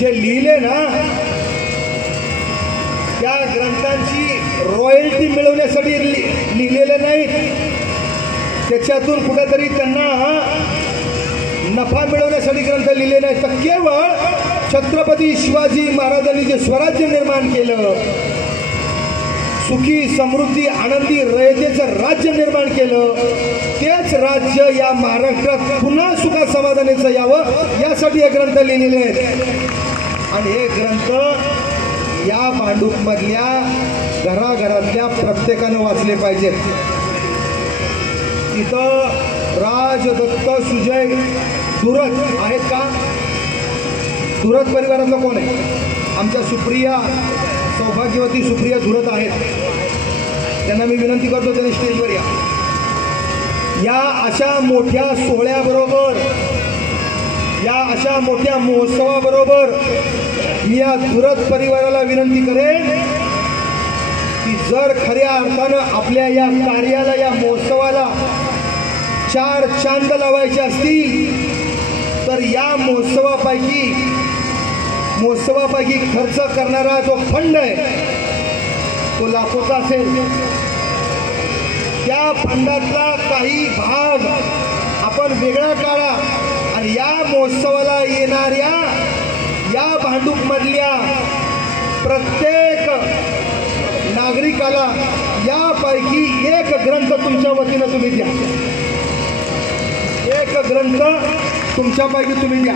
जे लिहिले ना त्या ग्रंथांची रॉयल्टी मिळवण्यासाठी लिहिलेले नाहीत, त्याच्यातून कुठेतरी त्यांना नफा मिळवण्यासाठी ग्रंथ लिहिले नाही, तर केवळ छत्रपती शिवाजी महाराजांनी जे स्वराज्य निर्माण केलं, सुखी समृद्धी आनंदी रयतेचं राज्य निर्माण केलं, तेच राज्य या महाराष्ट्रात पुन्हा सुखा समाधानाचं यावं यासाठी हे ग्रंथ लिहिलेले आहेत. आणि हे ग्रंथ या भांडूपमधल्या घराघरातल्या प्रत्येकानं वाचले पाहिजेत. इथं राजदत्त सुजय धुरत आहेत का? धुरत परिवारातलं कोण आहे? आमच्या सुप्रिया, सौभाग्यवती सुप्रिया धुरत आहेत. त्यांना मी विनंती करतो त्यांनी स्टेजवर या. या अशा मोठ्या सोहळ्याबरोबर, या अशा मोठ्या महोत्सवाबरोबर मी या धुरत परिवाराला विनंती करेन की जर खऱ्या अर्थानं आपल्या या कार्याला, या महोत्सवाला 4 चांद लावायचे असतील तर या महोत्सवापैकी खर्च करणारा जो फंड आहे तो लाखोचा असेल. त्या फंडातला काही भाग आपण वेगळा काढा आणि या महोत्सवाला येणाऱ्या या भांडूपमधल्या प्रत्येक नागरिकाला यापैकी एक ग्रंथ तुमच्या वतीनं तुम्ही द्या. एक ग्रंथ तुमच्यापैकी तुम्ही द्या.